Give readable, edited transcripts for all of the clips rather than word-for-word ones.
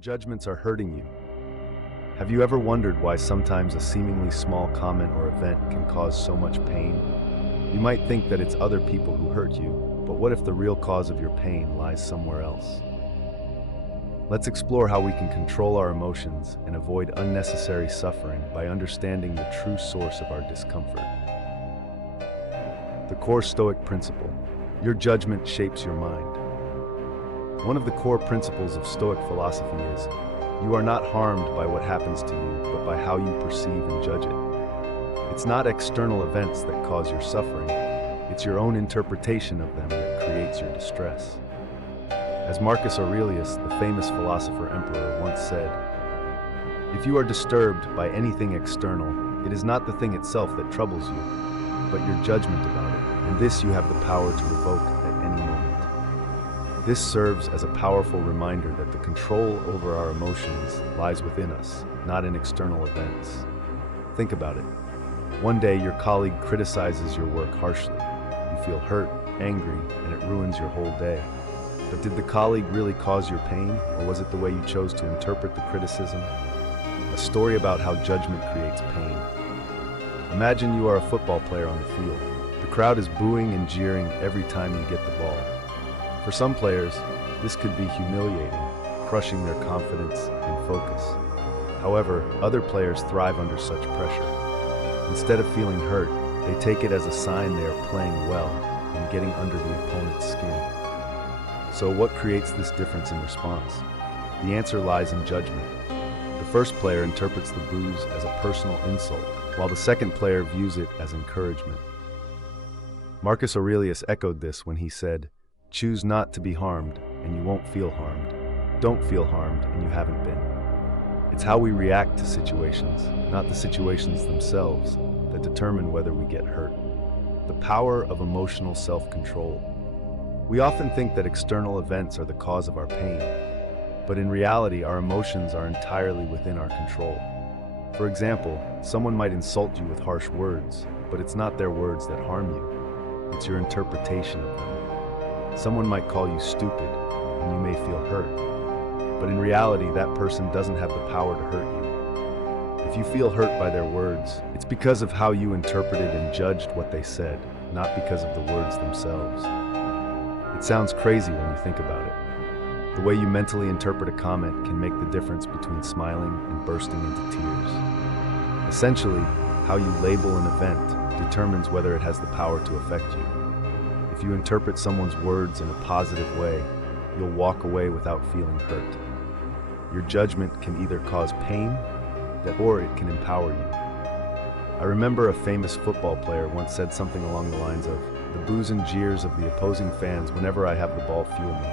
judgments are hurting you. Have you ever wondered why sometimes a seemingly small comment or event can cause so much pain? You might think that it's other people who hurt you, but what if the real cause of your pain lies somewhere else? Let's explore how we can control our emotions and avoid unnecessary suffering by understanding the true source of our discomfort. The core Stoic principle: your judgment shapes your mind. One of the core principles of Stoic philosophy is, you are not harmed by what happens to you, but by how you perceive and judge it. It's not external events that cause your suffering, it's your own interpretation of them that creates your distress. As Marcus Aurelius, the famous philosopher-emperor, once said, "If you are disturbed by anything external, it is not the thing itself that troubles you, but your judgment about it, and this you have the power to revoke at any moment." This serves as a powerful reminder that the control over our emotions lies within us, not in external events. Think about it. One day your colleague criticizes your work harshly. You feel hurt, angry, and it ruins your whole day. But did the colleague really cause your pain, or was it the way you chose to interpret the criticism? A story about how judgment creates pain. Imagine you are a football player on the field. The crowd is booing and jeering every time you get the ball. For some players, this could be humiliating, crushing their confidence and focus. However, other players thrive under such pressure. Instead of feeling hurt, they take it as a sign they are playing well and getting under the opponent's skin. So what creates this difference in response? The answer lies in judgment. The first player interprets the boos as a personal insult, while the second player views it as encouragement. Marcus Aurelius echoed this when he said, "Choose not to be harmed, and you won't feel harmed. Don't feel harmed, and you haven't been." It's how we react to situations, not the situations themselves, that determine whether we get hurt. The power of emotional self-control. We often think that external events are the cause of our pain, but in reality, our emotions are entirely within our control. For example, someone might insult you with harsh words, but it's not their words that harm you. It's your interpretation of them. Someone might call you stupid, and you may feel hurt. But in reality, that person doesn't have the power to hurt you. If you feel hurt by their words, it's because of how you interpreted and judged what they said, not because of the words themselves. It sounds crazy when you think about it. The way you mentally interpret a comment can make the difference between smiling and bursting into tears. Essentially, how you label an event determines whether it has the power to affect you. If you interpret someone's words in a positive way, you'll walk away without feeling hurt. Your judgment can either cause pain, or it can empower you. I remember a famous football player once said something along the lines of, "The boos and jeers of the opposing fans whenever I have the ball fuel me."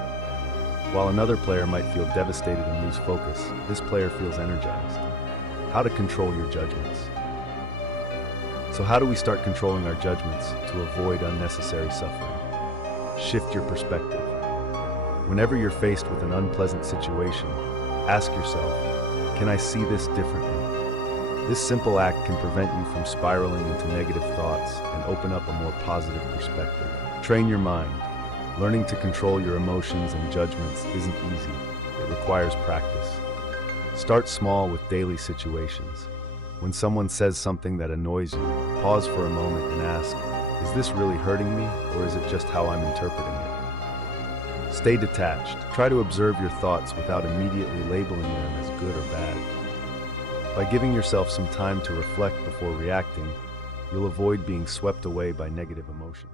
While another player might feel devastated and lose focus, this player feels energized. How to control your judgments. So how do we start controlling our judgments to avoid unnecessary suffering? Shift your perspective. Whenever you're faced with an unpleasant situation, ask yourself, can I see this differently? This simple act can prevent you from spiraling into negative thoughts and open up a more positive perspective. Train your mind. Learning to control your emotions and judgments isn't easy. It requires practice. Start small with daily situations. When someone says something that annoys you, pause for a moment and ask, is this really hurting me, or is it just how I'm interpreting it? Stay detached. Try to observe your thoughts without immediately labeling them as good or bad. By giving yourself some time to reflect before reacting, you'll avoid being swept away by negative emotions.